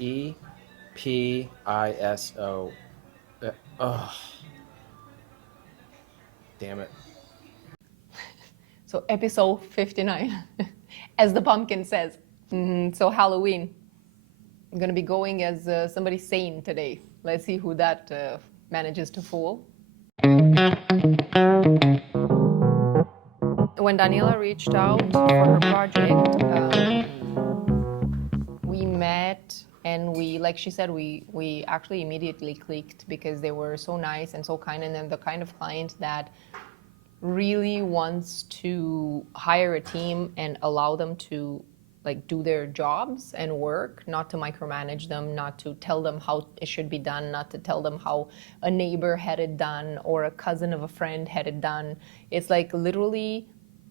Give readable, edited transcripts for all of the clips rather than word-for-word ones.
Episo. Oh, damn it. So episode 59, as the pumpkin says. So Halloween. I'm going to be going as somebody sane today. Let's see who that manages to fool. When Daniela reached out for her project, we met and we, like she said, we actually immediately clicked because they were so nice and so kind, and then the kind of client that really wants to hire a team and allow them to like do their jobs and work, not to micromanage them, not to tell them how it should be done, not to tell them how a neighbor had it done or a cousin of a friend had it done. It's like literally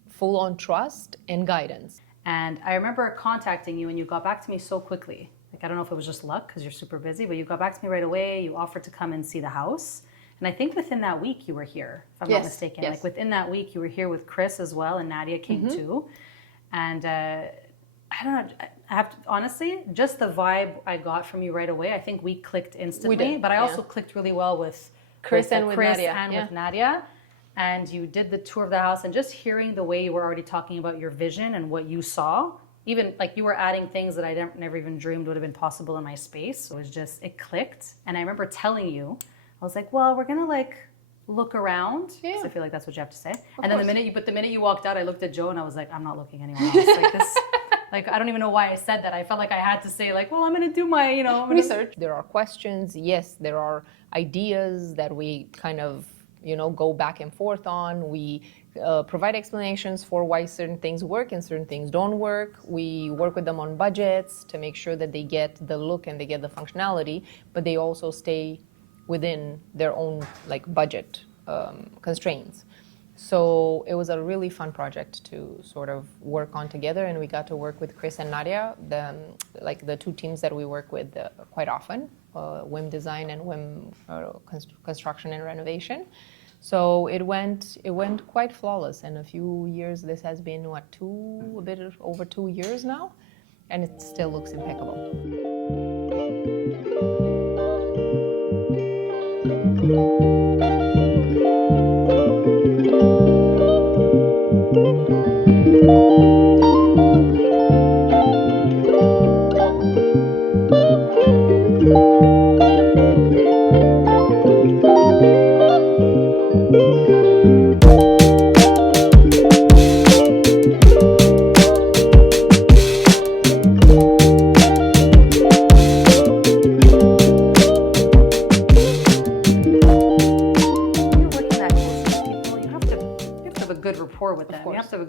full on trust and guidance. And I remember contacting you and you got back to me so quickly. Like, I don't know if it was just luck because you're super busy, but you got back to me right away. You offered to come and see the house. And I think within that week you were here, if I'm not mistaken. Yes. Like within that week you were here with Chris as well, and Nadia came too. And I don't know, I have to, honestly, just the vibe I got from you right away, I think we clicked instantly. We did, but I also clicked really well with Chris and with Nadia. With Nadia. And you did the tour of the house, and just hearing the way you were already talking about your vision and what you saw, even like you were adding things that I never even dreamed would have been possible in my space. So it clicked. And I remember telling you, I was like, well, we're going to like look around. Yeah. I feel like that's what you have to say. And then the minute you walked out, I looked at Joe and I was like, I'm not looking anywhere else. Like this, like, I don't even know why I said that. I felt like I had to say like, well, I'm going to do my, research. There are questions. Yes, there are ideas that we kind of, go back and forth on. We provide explanations for why certain things work and certain things don't work. We work with them on budgets to make sure that they get the look and they get the functionality, but they also stay within their own like budget constraints. So it was a really fun project to sort of work on together, and we got to work with Chris and Nadia, the two teams that we work with quite often, WIM Design and WIM Construction and Renovation. So it went quite flawless. And a few years, this has been a bit over 2 years now, and it still looks impeccable.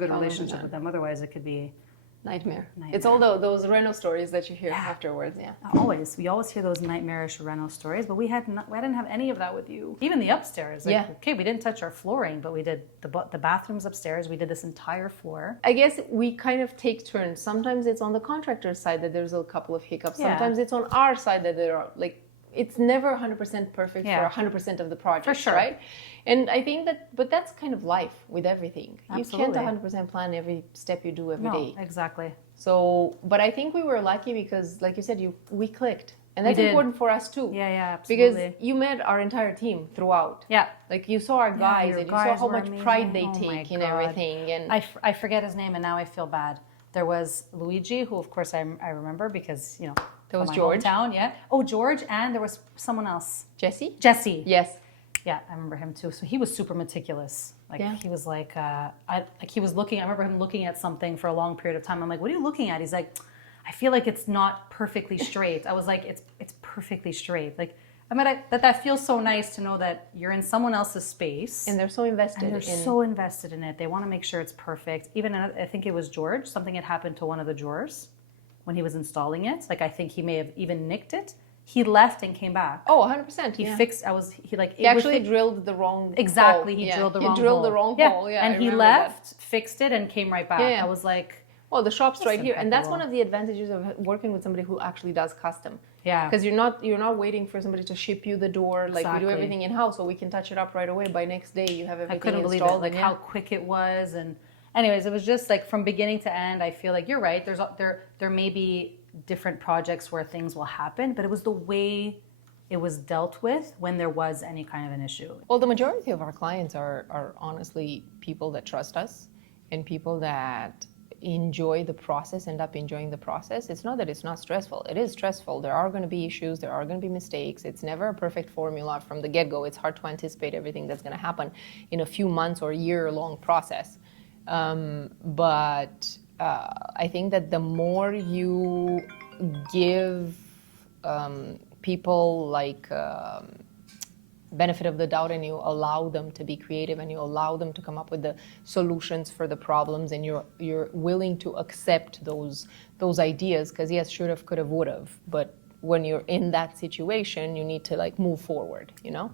Relationship with them, otherwise it could be nightmare. It's all those reno stories that you hear afterwards. We always hear those nightmarish reno stories, but we didn't have any of that with you. Even the upstairs, okay, we didn't touch our flooring, but we did the bathrooms upstairs. We did this entire floor. I guess we kind of take turns. Sometimes it's on the contractor's side that there's a couple of hiccups. Sometimes it's on our side that there are it's never 100% perfect for 100% of the project, for sure. Right? And I think but that's kind of life with everything. Absolutely. You can't 100% plan every step you do every day. Exactly. So, but I think we were lucky because, like you said, we clicked. And that's important for us too. Yeah, absolutely. Because you met our entire team throughout. Yeah. Like you saw our guys and you saw how much pride they take in everything. And I forget his name and now I feel bad. There was Luigi, who of course I remember because, there was George. Hometown, yeah. Oh, George, and there was someone else. Jesse? Yes. Yeah, I remember him too. So he was super meticulous. He was he was looking. I remember him looking at something for a long period of time. I'm like, what are you looking at? He's like, I feel like it's not perfectly straight. I was like, it's perfectly straight. Like, I mean, that feels so nice to know that you're in someone else's space. And they're so invested. So invested in it. They want to make sure it's perfect. Even, I think it was George, something had happened to one of the drawers when he was installing it. Like, I think he may have even nicked it. He left and came back. Oh, 100%. He fixed, he actually drilled the wrong Exactly, hole. He drilled the wrong hole. He drilled the wrong hole, And he left, fixed it, and came right back. I was like... Well, the shop's right here. And that's one of the advantages of working with somebody who actually does custom. Yeah. Because you're not waiting for somebody to ship you the door. Like, we do everything in-house, so we can touch it up right away. By next day, you have everything installed. I couldn't believe it, like how quick it was. And anyways, it was just like from beginning to end, I feel like you're right. There may be different projects where things will happen, but it was the way it was dealt with when there was any kind of an issue. Well, the majority of our clients are honestly people that trust us and people that enjoy the process, end up enjoying the process. It's not that it's not stressful. It is stressful. There are going to be issues. There are going to be mistakes. It's never a perfect formula from the get-go. It's hard to anticipate everything that's going to happen in a few months or year-long process. But I think that the more you give people like benefit of the doubt, and you allow them to be creative, and you allow them to come up with the solutions for the problems, and you're willing to accept those ideas, because yes, should have, could have, would have, but when you're in that situation, you need to like move forward, you know.